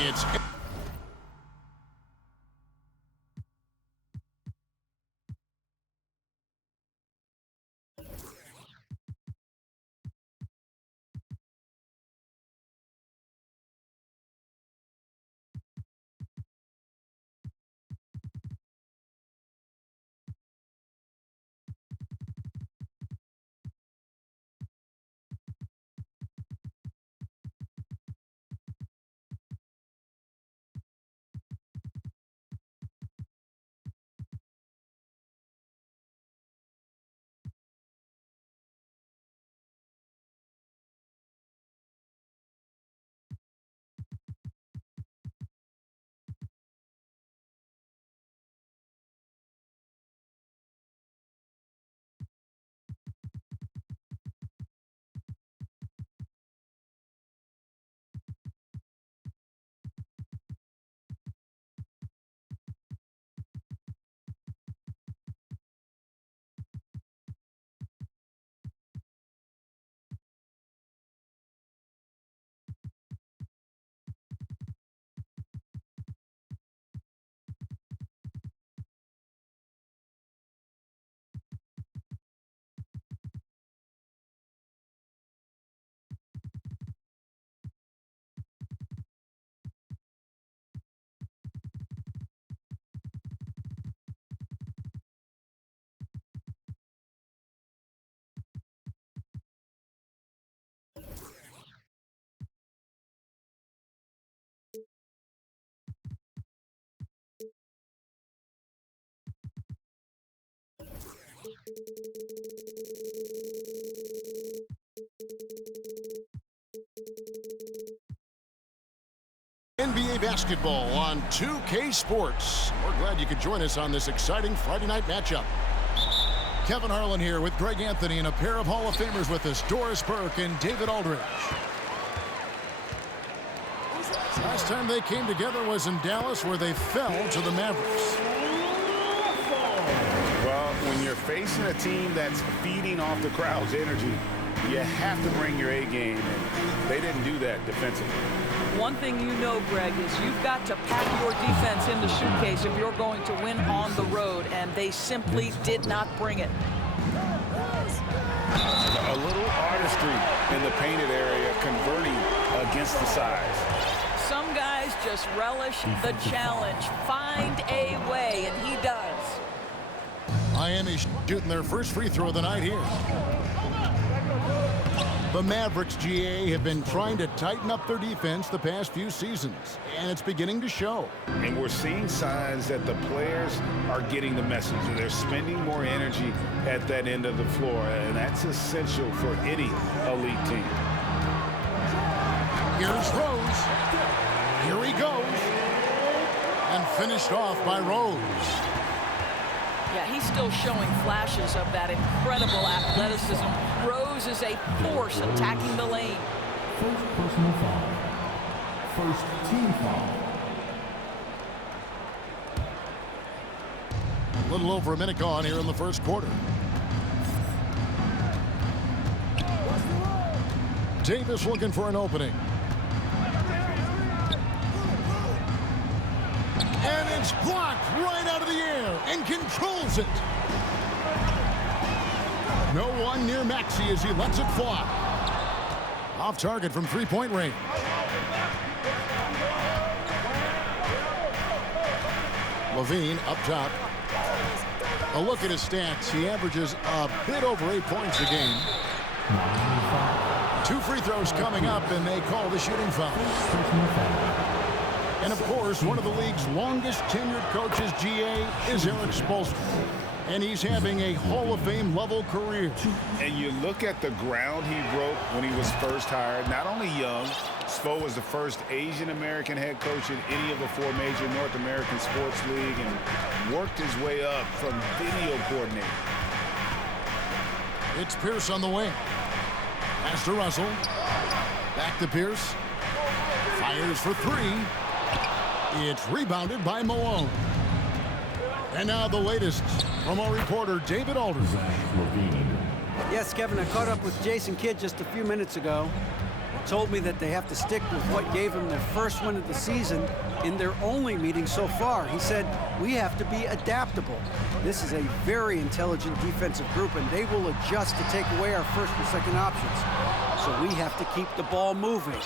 It's NBA basketball on 2K Sports. We're glad you could join us on this exciting Friday night matchup. Kevin Harlan here with Greg Anthony and a pair of Hall of Famers with us, Doris Burke and David Aldridge. Last time they came together was in Dallas, where they fell to the Mavericks. Well, when you're facing a team that's feeding off the crowd's energy, you have to bring your A game, and they didn't do that defensively. One thing you know, Greg, is you've got to pack your defense in the suitcase if you're going to win on the road, and they simply did not bring it. A little artistry in the painted area, converting against the size. Some guys just relish the challenge. Find a way, and he does. Miami shooting their first free throw of the night here. The Mavericks, GA, have been trying to tighten up their defense the past few seasons, and it's beginning to show. And we're seeing signs that the players are getting the message. They're spending more energy at that end of the floor, and that's essential for any elite team. Here's Rose. Here he goes. And finished off by Rose. Yeah, he's still showing flashes of that incredible athleticism. Rose is a force attacking the lane. First personal foul. First team foul. A little over a minute gone here in the first quarter. Davis looking for an opening. And it's blocked right out of the air and controls it. No one near Maxey as he lets it fly. Off target from three-point range. Levine up top. A look at his stats. He averages a bit over 8 points a game. 2 free throws coming up, and they call the shooting foul. And, of course, one of the league's longest tenured coaches, GA, is Eric Spoelstra. And he's having a Hall of Fame level career. And you look at the ground he broke when he was first hired. Not only young, Spo was the first Asian-American head coach in any of the 4 major North American sports league and worked his way up from video coordinator. It's Pierce on the wing. Pass to Russell. Back to Pierce. Fires for 3. It's rebounded by Malone. And now the latest From our reporter, David Alderson. Yes, Kevin, I caught up with Jason Kidd just a few minutes ago. He told me that they have to stick with what gave them their first win of the season in their only meeting so far. He said, we have to be adaptable. This is a very intelligent defensive group, and they will adjust to take away our first and second options. So we have to keep the ball moving,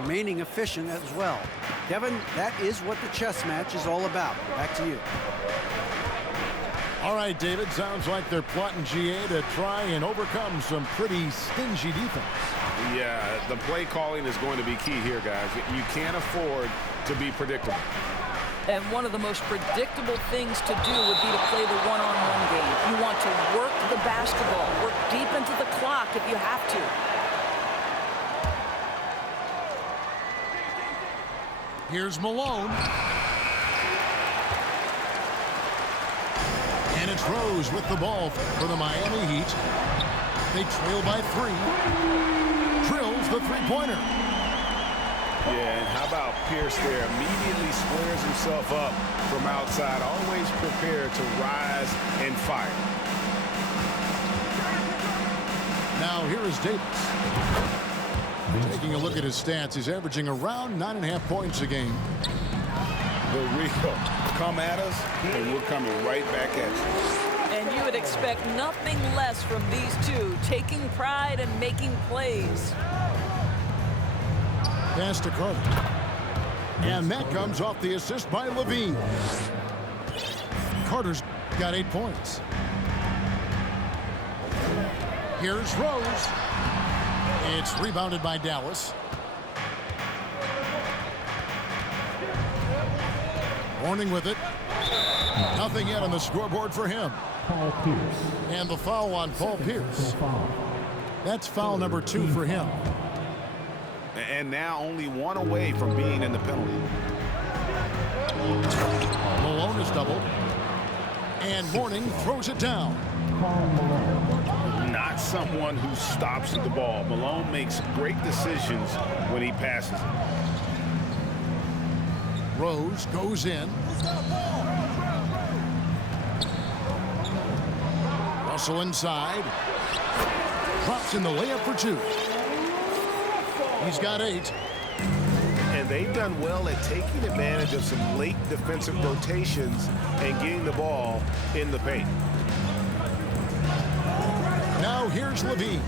remaining efficient as well. Kevin, that is what the chess match is all about. Back to you. All right, David, sounds like they're plotting GA to try and overcome some pretty stingy defense. Yeah, the play calling is going to be key here, guys. You can't afford to be predictable. And one of the most predictable things to do would be to play the one-on-one game. You want to work the basketball, work deep into the clock if you have to. Here's Malone. And it's Rose with the ball for the Miami Heat. They trail by 3. Drills the three-pointer. Yeah, and how about Pierce there? Immediately squares himself up from outside, always prepared to rise and fire. Now here is Davis. Taking a look at his stats, he's averaging around 9.5 points a game. The Rico, come at us, and we're coming right back at you. And you would expect nothing less from these two, taking pride and making plays. Pass to Carter. And that comes off the assist by Levine. Carter's got 8 points. Here's Rose. It's rebounded by Dallas. Warning with it. Nothing yet on the scoreboard for him. Paul Pierce. And the foul on Paul Pierce. That's foul number 2 for him. And now only 1 away from being in the penalty. Malone is doubled. And Mourning throws it down. Not someone who stops at the ball. Malone makes great decisions when he passes it. Rose goes in. Russell inside. Drops in the layup for 2. He's got 8. And they've done well at taking advantage of some late defensive rotations and getting the ball in the paint. Now here's Levine.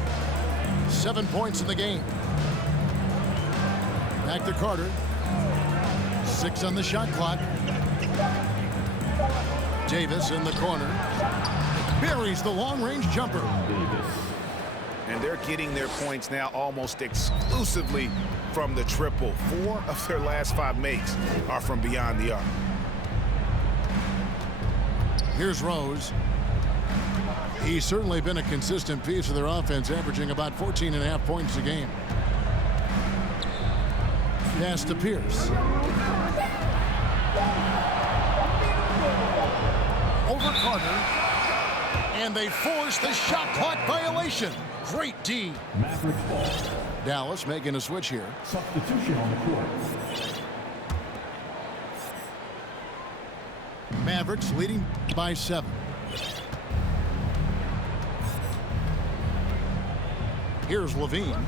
7 points in the game. Back to Carter. 6 on the shot clock. Davis in the corner. Buries the long-range jumper. And they're getting their points now almost exclusively from the triple. 4 of their last 5 makes are from beyond the arc. Here's Rose. He's certainly been a consistent piece of their offense, averaging about 14.5 points a game. Pass to Pierce. Over Carter. And they force the shot clock violation. Great D. Mavericks ball. Dallas making a switch here. Substitution on the court. Mavericks leading by 7. Here's Levine.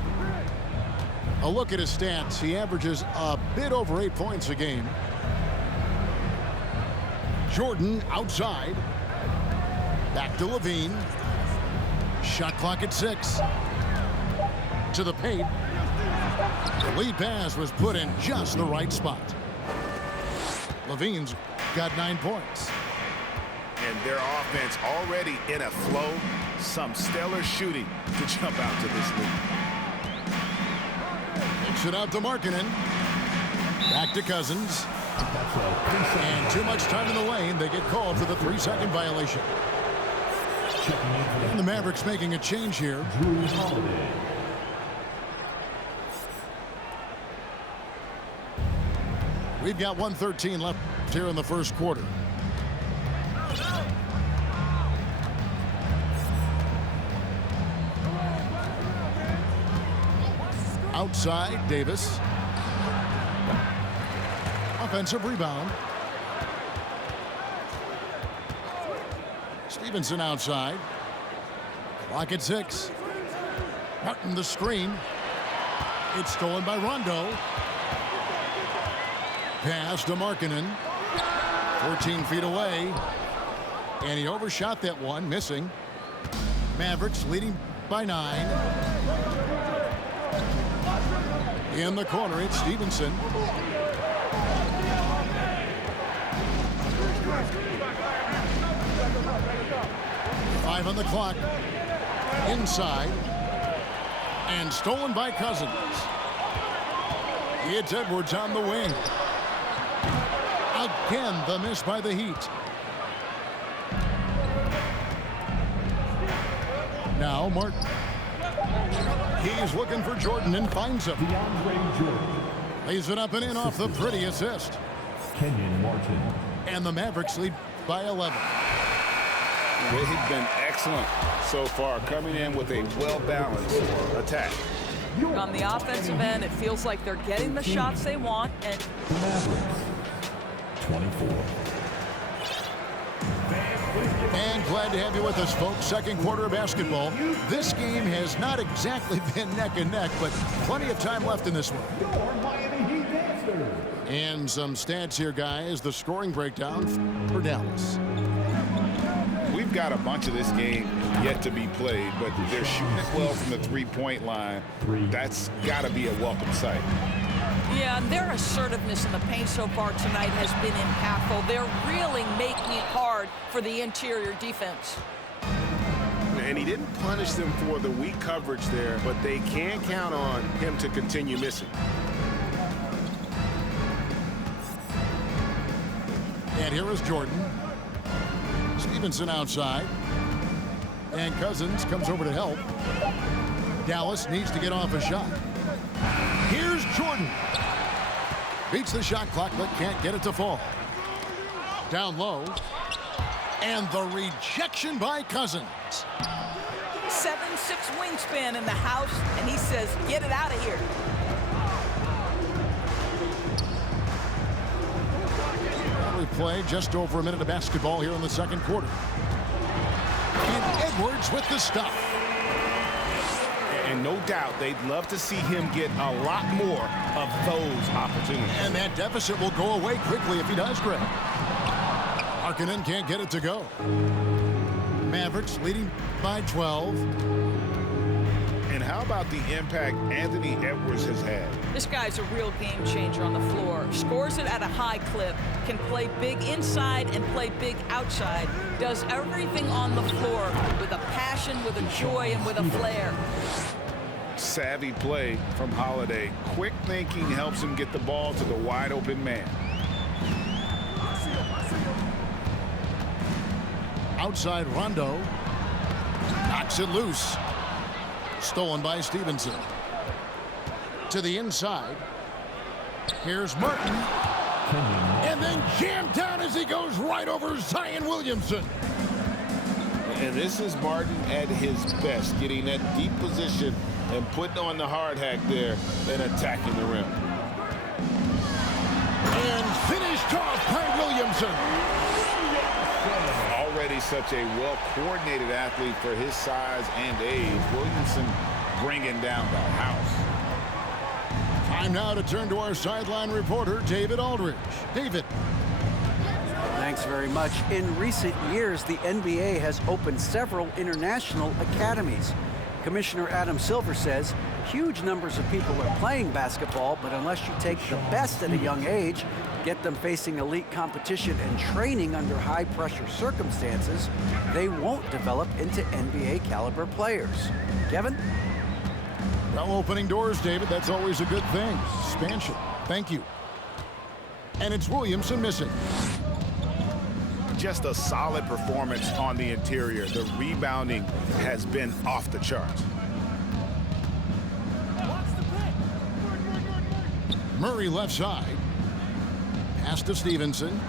A look at his stats. He averages a bit over 8 points a game. Jordan outside. Back to Levine. Shot clock at 6. To the paint. The lead pass was put in just the right spot. Levine's got 9 points. And their offense already in a flow. Some stellar shooting to jump out to this lead. Kicks it out to Markkanen. Back to Cousins. And too much time in the lane. They get called for the 3-second violation. And the Mavericks making a change here. We've got 1:13 left here in the first quarter. Outside, Davis. Offensive rebound. Stevenson outside. Clock at 6. Martin the screen. It's stolen by Rondo. Pass to Markkanen. 14 feet away. And he overshot that one, missing. Mavericks leading by 9. In the corner, it's Stevenson. Five on the clock. Inside. And stolen by Cousins. It's Edwards on the wing. Again, the miss by the Heat. Now Martin. He's looking for Jordan and finds him. DeAndre Jordan. Lays it up and in off the pretty assist. Kenyon Martin. And the Mavericks lead by 11. They've been excellent so far, coming in with a well-balanced attack. On the offensive end, it feels like they're getting the shots they want. And Mavericks. 24. And glad to have you with us, folks. Second quarter of basketball. This game has not exactly been neck and neck, but plenty of time left in this one. Your Miami Heat Dancers. And some stats here, guys. The scoring breakdown for Dallas. We've got a bunch of this game yet to be played, but they're shooting it well from the three-point line. That's got to be a welcome sight. yeah, and their assertiveness in the paint so far tonight has been impactful. They're really making it hard for the interior defense. And he didn't punish them for the weak coverage there, but they can count on him to continue missing. And here is Jordan. Stevenson outside. And Cousins comes over to help. Dallas needs to get off a shot. Here's Jordan. Beats the shot clock, but can't get it to fall. Down low. And the rejection by Cousins. 7'6" wingspan in the house, and he says, get it out of here. We play just over a minute of basketball here in the second quarter. And Edwards with the stop. And no doubt they'd love to see him get a lot more of those opportunities. And that deficit will go away quickly if he does, Greg. Markkanen can't get it to go. Mavericks leading by 12. And how about the impact Anthony Edwards has had? This guy's a real game changer on the floor. Scores it at a high clip, can play big inside and play big outside. Does everything on the floor with a passion, with a joy, and with a flair. Savvy play from Holiday. Quick thinking helps him get the ball to the wide open man. Outside Rondo. Knocks it loose. Stolen by Stevenson. To the inside. Here's Martin. And then jammed down as he goes right over Zion Williamson. And this is Martin at his best, getting that deep position and putting on the hard hack there and attacking the rim. And finished off by Williamson. Already such a well-coordinated athlete for his size and age. Williamson bringing down the house. Time now to turn to our sideline reporter, David Aldridge. David. Thanks very much. In recent years, the NBA has opened several international academies. Commissioner Adam Silver says huge numbers of people are playing basketball, but unless you take the best at a young age, get them facing elite competition and training under high-pressure circumstances, they won't develop into NBA-caliber players. Kevin? Well, opening doors, David. That's always a good thing. Expansion. Thank you. And it's Williamson missing. Just a solid performance on the interior. The rebounding has been off the charts. Murray left side. Pass to Stevenson.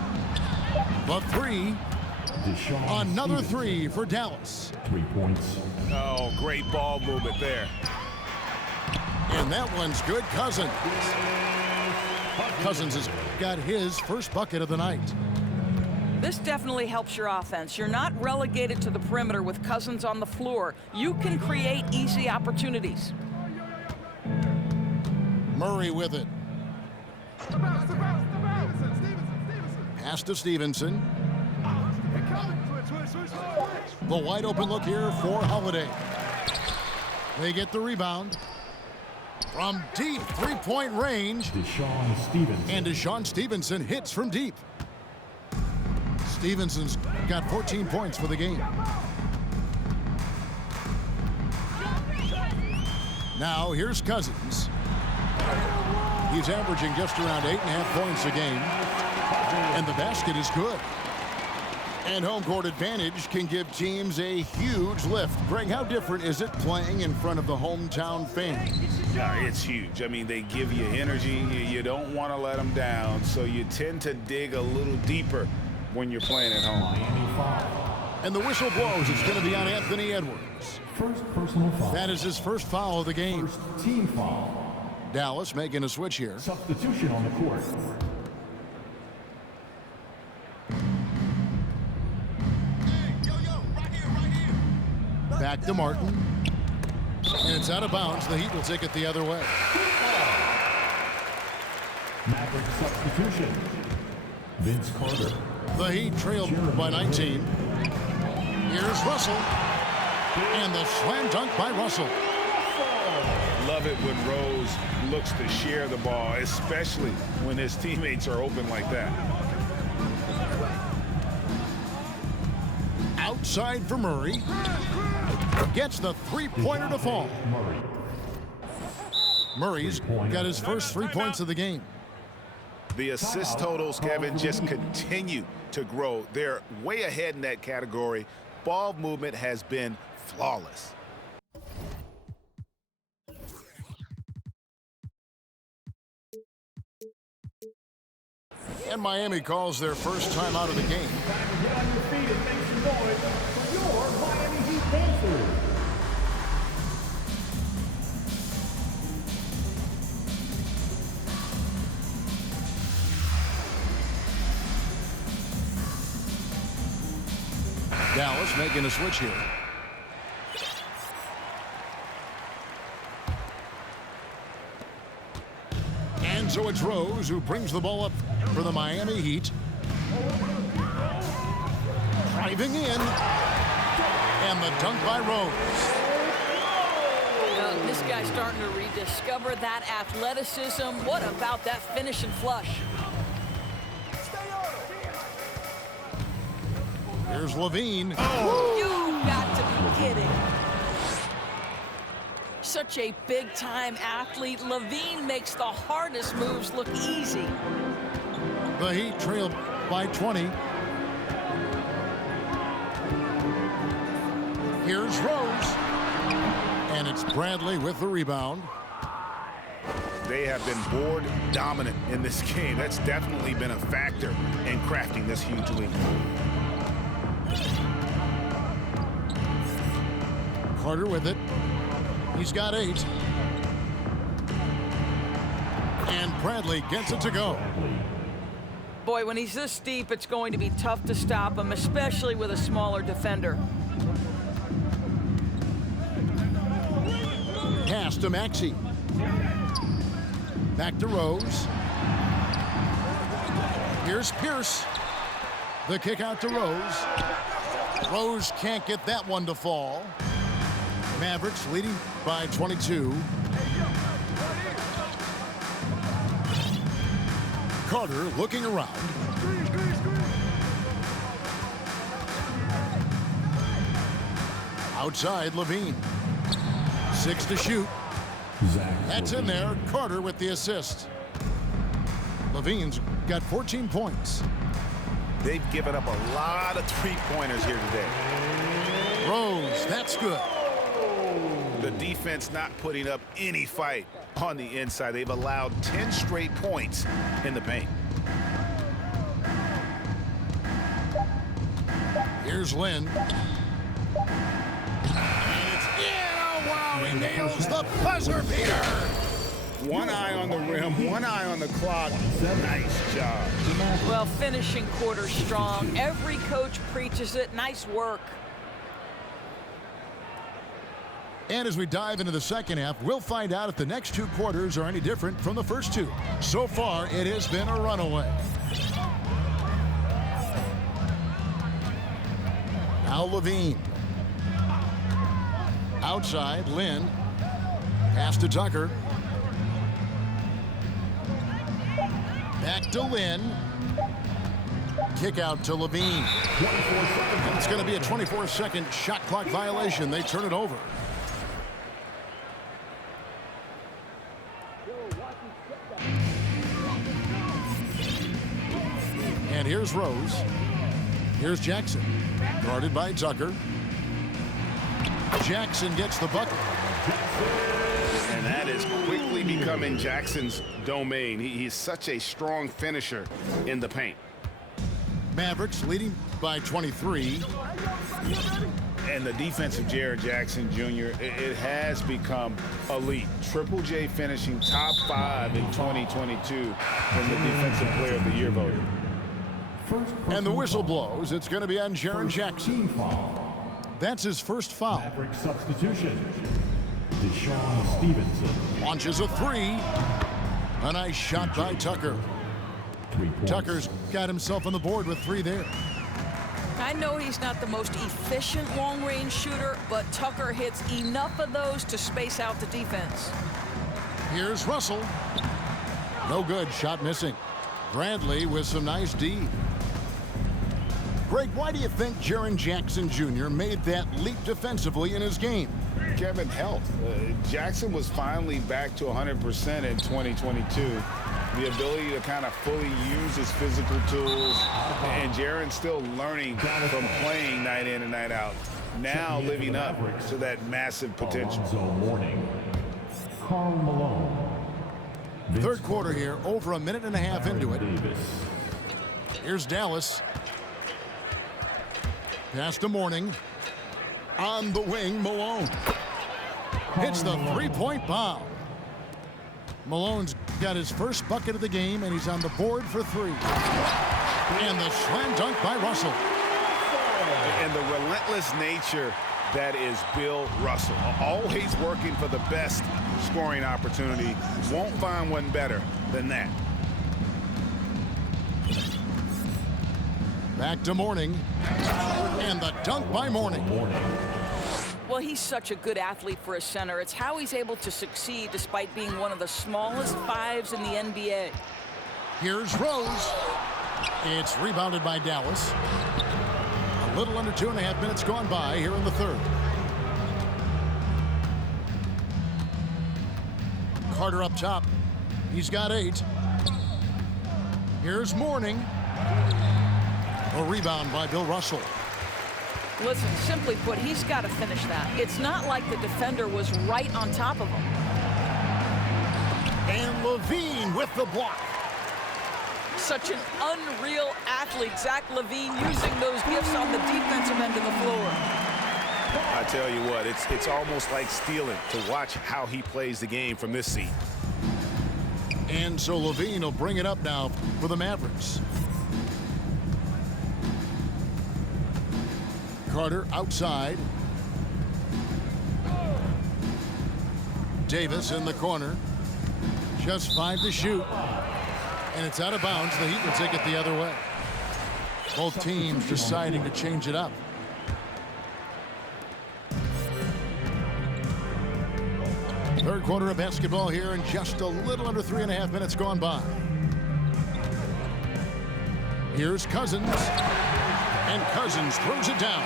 The three. Another three for Dallas. 3 points. Oh, great ball movement there. And that one's good. Cousins. Cousins has got his first bucket of the night. This definitely helps your offense. You're not relegated to the perimeter with Cousins on the floor. You can create easy opportunities. Murray with it. Pass to Stevenson. The wide open look here for Holiday. They get the rebound. From deep three-point range. And Deshaun Stevenson hits from deep. Stevenson's got 14 points for the game. Now here's Cousins. He's averaging just around 8.5 points a game. And the basket is good. And home court advantage can give teams a huge lift. Greg, how different is it playing in front of the hometown fans? Yeah, it's huge. I mean, they give you energy. You don't want to let them down, so you tend to dig a little deeper when you're playing at home. And the whistle blows. It's going to be on Anthony Edwards. First personal foul. That is his first foul of the game. First team foul. Dallas making a switch here. Substitution on the court. Back to Martin. And it's out of bounds. The Heat will take it the other way. Maverick substitution. Vince Carter. The Heat trailed by 19. Here's Russell. And the slam dunk by Russell. Love it when Rose looks to share the ball, especially when his teammates are open like that. Outside for Murray. Gets the three-pointer to fall. Murray's got his first 3 points of the game. The assist totals, Kevin, just continue to grow. They're way ahead in that category. Ball movement has been flawless. And Miami calls their first time out of the game. Get on your feet and make some noise for your Miami Heat Panthers. Dallas making a switch here. And so it's Rose who brings the ball up for the Miami Heat. Driving in. And the dunk by Rose. This guy's starting to rediscover that athleticism. What about that finish and flush? Here's Levine. Oh. You got to be kidding. Such a big-time athlete. Levine makes the hardest moves look easy. The Heat trailed by 20. Here's Rose. And it's Bradley with the rebound. They have been board dominant in this game. That's definitely been a factor in crafting this huge lead. Carter with it. He's got 8. And Bradley gets it to go. Boy, when he's this deep, it's going to be tough to stop him, especially with a smaller defender. Pass to Maxey. Back to Rose. Here's Pierce. The kick out to Rose. Rose can't get that one to fall. Mavericks leading by 22. Carter looking around. Outside, Levine. 6 to shoot. That's in there. Carter with the assist. Levine's got 14 points. They've given up a lot of three-pointers here today. Rose, that's good. The defense not putting up any fight on the inside. They've allowed 10 straight points in the paint. Here's Lynn. And it's in. Oh, wow, he nails the buzzer beater. One eye on the rim, one eye on the clock. Nice job. Well, finishing quarter strong. Every coach preaches it. Nice work. And as we dive into the second half, we'll find out if the next two quarters are any different from the first two. So far, it has been a runaway. Now Levine. Outside, Lynn. Pass to Tucker. Back to Lynn. Kick out to Levine. And it's going to be a 24-second shot clock violation. They turn it over. And here's Rose. Here's Jackson. Guarded by Tucker. Jackson gets the bucket. And that is quickly becoming Jackson's domain. He's such a strong finisher in the paint. Mavericks leading by 23. And the defense of Jared Jackson Jr., it has become elite. Triple J finishing top 5 in 2022 in the Defensive Player of the Year voting. And the whistle blows. It's going to be on Jaren Jackson. That's his first foul. Maverick substitution. Deshaun Stevenson. Launches a three. A nice shot by Tucker. 3 points. Tucker's got himself on the board with 3 there. I know he's not the most efficient long-range shooter, but Tucker hits enough of those to space out the defense. Here's Russell. No good. Shot missing. Bradley with some nice D. Greg, why do you think Jaren Jackson Jr. made that leap defensively in his game? Kevin, health. Jackson was finally back to 100% in 2022. The ability to kind of fully use his physical tools. And Jaren's still learning from playing night in and night out. Now living up to that massive potential. Alonzo Mourning. Karl Malone. Third quarter here, over a minute and a half into it. Davis. Here's Dallas. Pass to Mourning. On the wing, Malone. Hits the three-point bomb. Malone's got his first bucket of the game, and he's on the board for 3. And the slam dunk by Russell. And the relentless nature that is Bill Russell. Always working for the best scoring opportunity. Won't find one better than that. Back to Mourning. And the dunk by Mourning. Well, he's such a good athlete for a center. It's how he's able to succeed despite being one of the smallest 5s in the NBA. Here's Rose. It's rebounded by Dallas. A little under 2.5 minutes gone by here in the third. Carter up top. He's got 8. Here's Mourning. A rebound by Bill Russell. Listen, simply put, he's got to finish that. It's not like the defender was right on top of him. And Levine with the block. Such an unreal athlete, Zach LaVine, using those gifts on the defensive end of the floor. I tell you what, it's almost like stealing to watch how he plays the game from this seat. And so Levine will bring it up now for the Mavericks. Carter outside. Davis in the corner. Just 5 to shoot. And it's out of bounds. The Heat will take it the other way. Both teams deciding to change it up. Third quarter of basketball here, and just a little under 3.5 minutes gone by. Here's Cousins. And Cousins throws it down.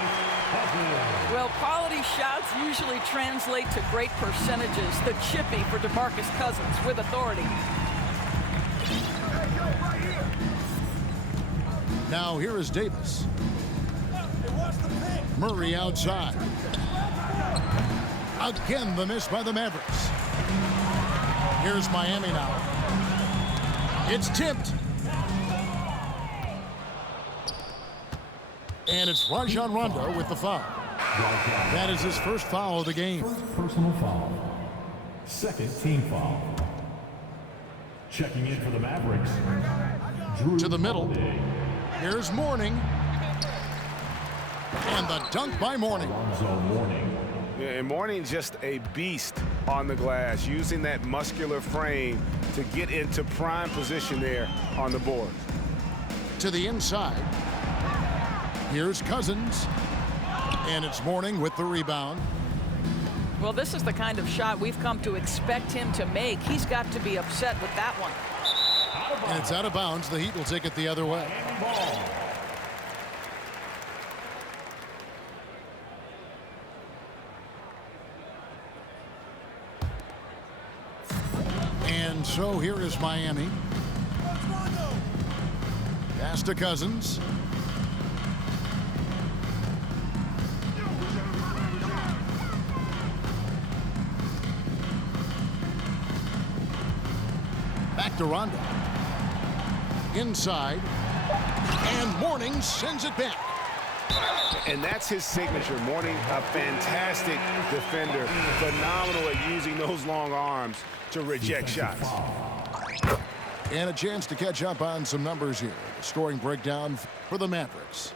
Well, quality shots usually translate to great percentages. The chippy for DeMarcus Cousins with authority. Now here is Davis. Murray outside. Again, the miss by the Mavericks. Here's Miami now. It's tipped. And it's Rajon Rondo with the foul. That is his first foul of the game. First personal foul. Second team foul. Checking in for the Mavericks, Drew To the middle. Holiday. Here's Mourning. And the dunk by Mourning. Alonzo Mourning. Yeah, and Mourning's just a beast on the glass, using that muscular frame to get into prime position there on the board. To the inside. Here's Cousins. And it's Mourning with the rebound. Well, this is the kind of shot we've come to expect him to make. He's got to be upset with that one. And it's out of bounds. The Heat will take it the other way. And so here is Miami. Pass to Cousins. Back to Rondo. Inside. And Mourning sends it back. And that's his signature. Mourning, a fantastic defender, phenomenal at using those long arms to reject shots. And a chance to catch up on some numbers here. Scoring breakdown for the Mavericks.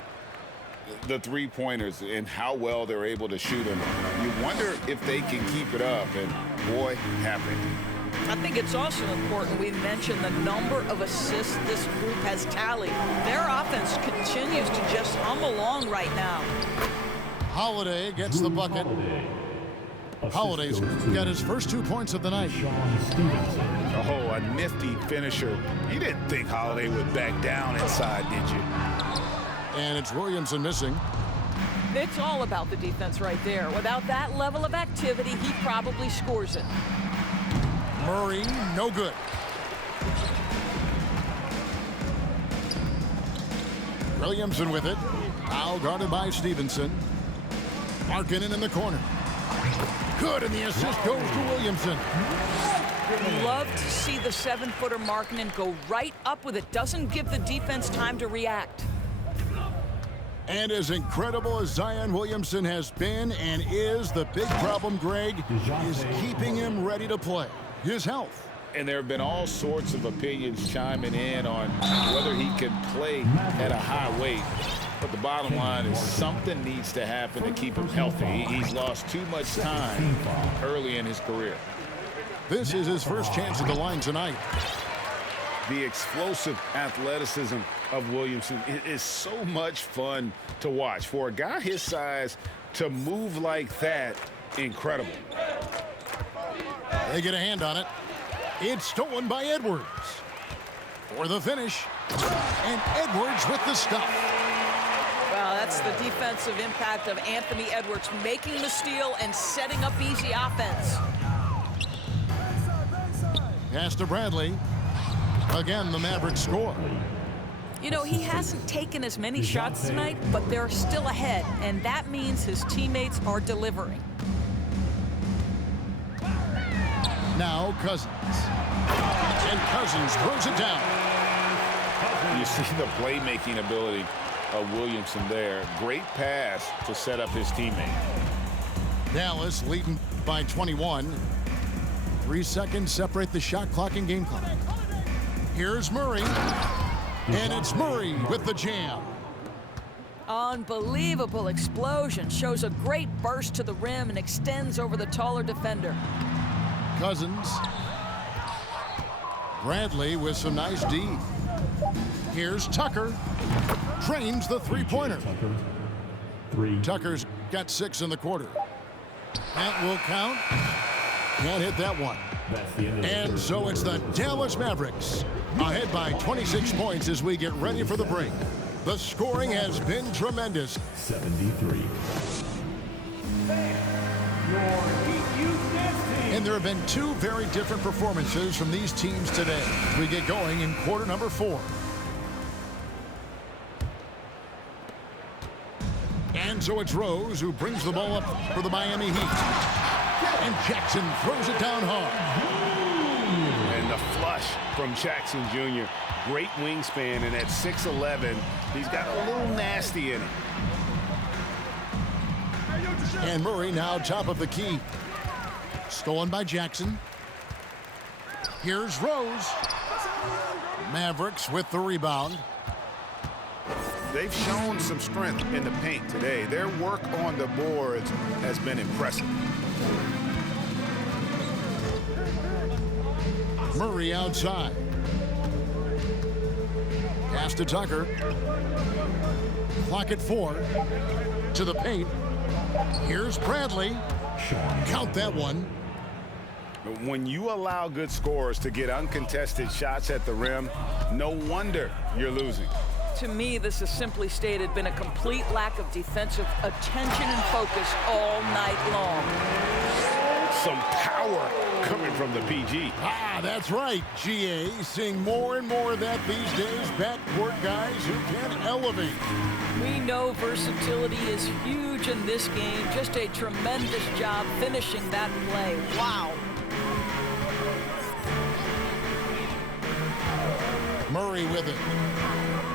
The three-pointers and how well they're able to shoot them. You wonder if they can keep it up, and boy, have they. I think it's also important we mention the number of assists this group has tallied. Their offense continues to just hum along right now. Holiday gets the bucket. Holiday's got his first 2 points of the night. Oh, a nifty finisher. You didn't think Holiday would back down inside, did you? And it's Williamson missing. It's all about the defense right there. Without that level of activity, he probably scores it. Murray, no good. Williamson with it. Now guarded by Stevenson. Markkanen in the corner. Good, and the assist goes to Williamson. Love to see the 7-footer Markkanen go right up with it. Doesn't give the defense time to react. And as incredible as Zion Williamson has been and is, the big problem, Greg, is keeping him ready to play. His health. And there have been all sorts of opinions chiming in on whether he can play at a high weight. But the bottom line is something needs to happen to keep him healthy. He's lost too much time early in his career. This is his first chance at the line tonight. The explosive athleticism of Williamson is so much fun to watch. For a guy his size to move like that, incredible. They get a hand on it. It's stolen by Edwards. For the finish. And Edwards with the stuff. Well, that's the defensive impact of Anthony Edwards, making the steal and setting up easy offense. Pass to Bradley. Again, the Mavericks score. You know, he hasn't taken as many shots tonight, but they're still ahead, and that means his teammates are delivering. Now Cousins. And Cousins throws it down. You see the playmaking ability of Williamson there. Great pass to set up his teammate. Dallas leading by 21. 3 seconds separate the shot clock and game clock. Here's Murray. And it's Murray with the jam. Unbelievable explosion. Shows a great burst to the rim and extends over the taller defender. Cousins. Bradley with some nice D. Here's Tucker. Trains the three-pointer. Tucker's got 6 in the quarter. That will count. Can't hit that one. And so it's the Dallas Mavericks ahead by 26 points as we get ready for the break. The scoring has been tremendous. 73. And there have been 2 very different performances from these teams today. We get going in quarter number 4. And so it's Rose who brings the ball up for the Miami Heat. And Jackson throws it down hard. And the flush from Jackson Jr. Great wingspan, and at 6'11", he's got a little nasty in it. And Murray now top of the key. Stolen by Jackson. Here's Rose. Mavericks with the rebound. They've shown some strength in the paint today. Their work on the boards has been impressive. Murray outside. Pass to Tucker. Clock at 4. To the paint. Here's Bradley. Count that one. When you allow good scorers to get uncontested shots at the rim, no wonder you're losing. To me, this has simply stated been a complete lack of defensive attention and focus all night long. Some power coming from the PG. Ah, that's right, GA. Seeing more and more of that these days. Backcourt guys who can elevate. We know versatility is huge in this game. Just a tremendous job finishing that play. Wow. Murray with it.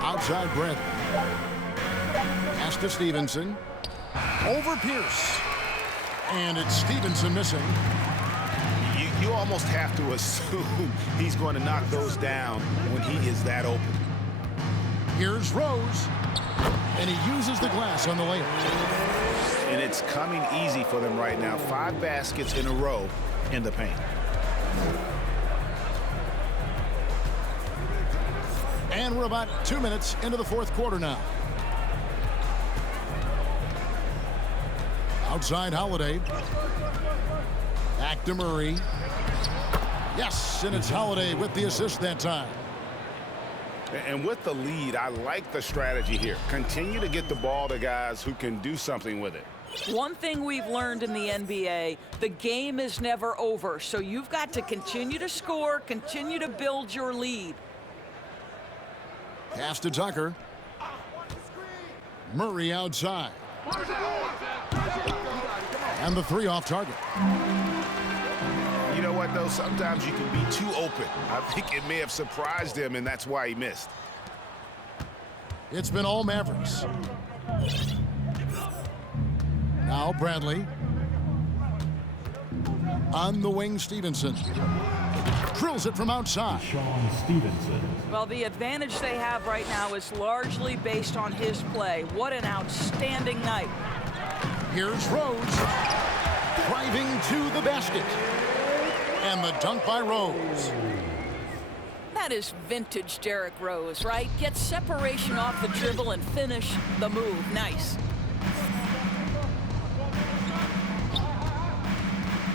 Outside Brent. Pass to Stevenson. Over Pierce. And it's Stevenson missing. You almost have to assume he's going to knock those down when he is that open. Here's Rose. And he uses the glass on the layup. And it's coming easy for them right now. 5 baskets in a row in the paint. And we're about 2 minutes into the fourth quarter now. Outside Holiday. Back to Murray. Yes, and it's Holiday with the assist that time. And with the lead, I like the strategy here. Continue to get the ball to guys who can do something with it. One thing we've learned in the NBA, the game is never over. So you've got to continue to score, continue to build your lead. Pass to Tucker. Murray outside. And the 3 off target. You know what, though? Sometimes you can be too open. I think it may have surprised him, and that's why he missed. It's been all Mavericks. Now Bradley. On the wing, Stevenson. Drills it from outside. Sean Stevenson. Well, the advantage they have right now is largely based on his play. What an outstanding night. Here's Rose. Driving to the basket. And the dunk by Rose. That is vintage Derrick Rose, right? Get separation off the dribble and finish the move. Nice.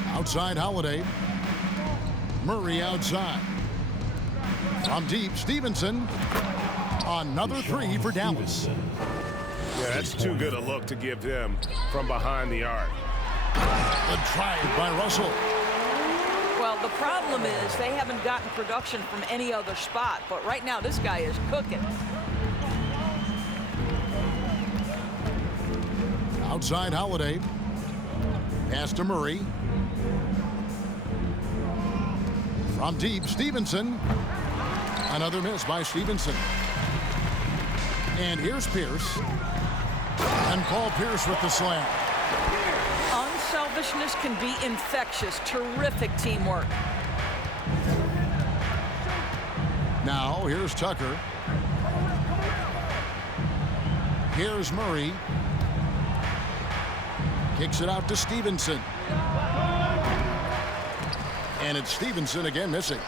Outside Holiday. Murray outside. From deep, Stevenson. Another 3 for Dallas. Yeah, that's too good a look to give them from behind the arc. The drive by Russell. Well, the problem is they haven't gotten production from any other spot, but right now this guy is cooking. Outside Holiday. Pass to Murray. From deep, Stevenson. Another miss by Stevenson. And here's Pierce. And Paul Pierce with the slam. Unselfishness can be infectious. Terrific teamwork. Now, here's Tucker. Here's Murray. Kicks it out to Stevenson. And it's Stevenson again missing.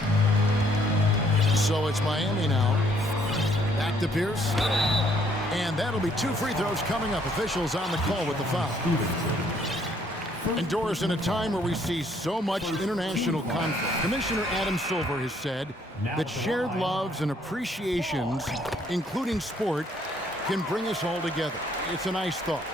So it's Miami now. Back to Pierce. And that'll be 2 free throws coming up. Officials on the call with the foul. And Doris, in a time where we see so much international conflict, Commissioner Adam Silver has said that shared loves and appreciations, including sport, can bring us all together. It's a nice thought.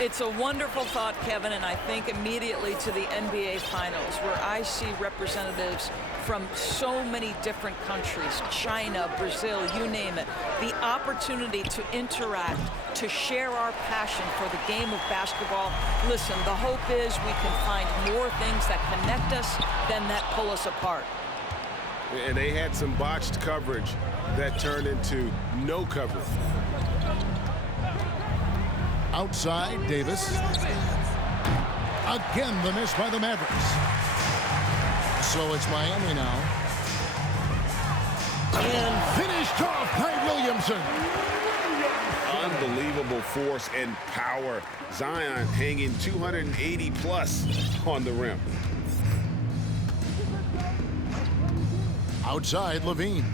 It's a wonderful thought, Kevin, and I think immediately to the NBA Finals, where I see representatives from so many different countries, China, Brazil, you name it, the opportunity to interact, to share our passion for the game of basketball. Listen, the hope is we can find more things that connect us than that pull us apart. And they had some botched coverage that turned into no coverage. Outside, Davis. Again, the miss by the Mavericks. So it's Miami now. And finished off by Williamson. Unbelievable force and power. Zion hanging 280 plus on the rim. Outside, Levine.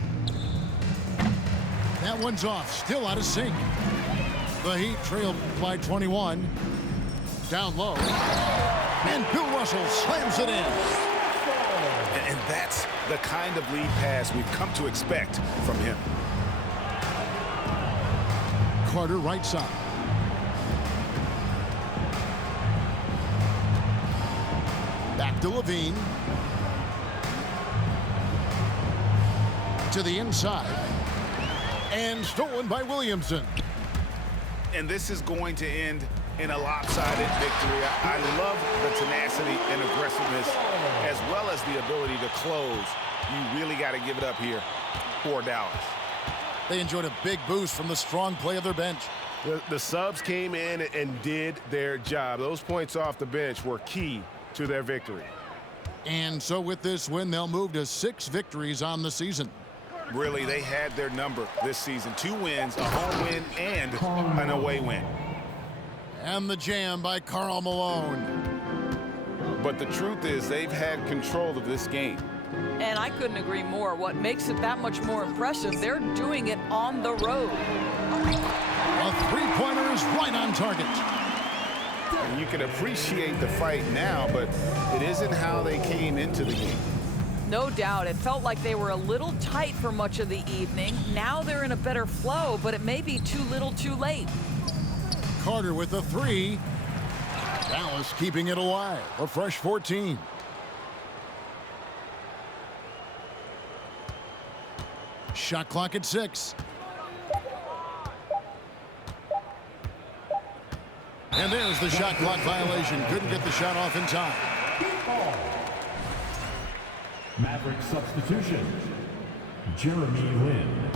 That one's off, still out of sync. The Heat trailed by 21. Down low. And Bill Russell slams it in. And that's the kind of lead pass we've come to expect from him. Carter right side. Back to Levine. To the inside. And stolen by Williamson. And this is going to end in a lopsided victory. I love the tenacity and aggressiveness, as well as the ability to close. You really got to give it up here for Dallas. They enjoyed a big boost from the strong play of their bench. The subs came in and did their job. Those points off the bench were key to their victory. And so with this win, they'll move to 6 victories on the season. Really, they had their number this season. 2 wins, a home win, and an away win. And the jam by Karl Malone. But the truth is, they've had control of this game. And I couldn't agree more. What makes it that much more impressive, they're doing it on the road. A three-pointer is right on target. And you can appreciate the fight now, but it isn't how they came into the game. No doubt. It felt like they were a little tight for much of the evening. Now they're in a better flow, but it may be too little too late. Carter with the 3. Dallas keeping it alive. A fresh 14. Shot clock at 6. And there's the shot clock violation. Couldn't get the shot off in time. Maverick substitution. Jeremy Lin.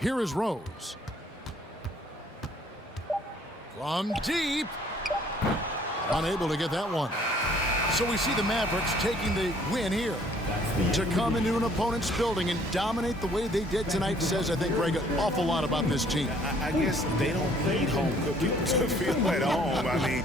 Here is Rose. From deep. Unable to get that one. So we see the Mavericks taking the win here. To come into an opponent's building and dominate the way they did tonight says, I think, Greg, an awful lot about this team. I guess they don't need home cooking to feel at home. I mean,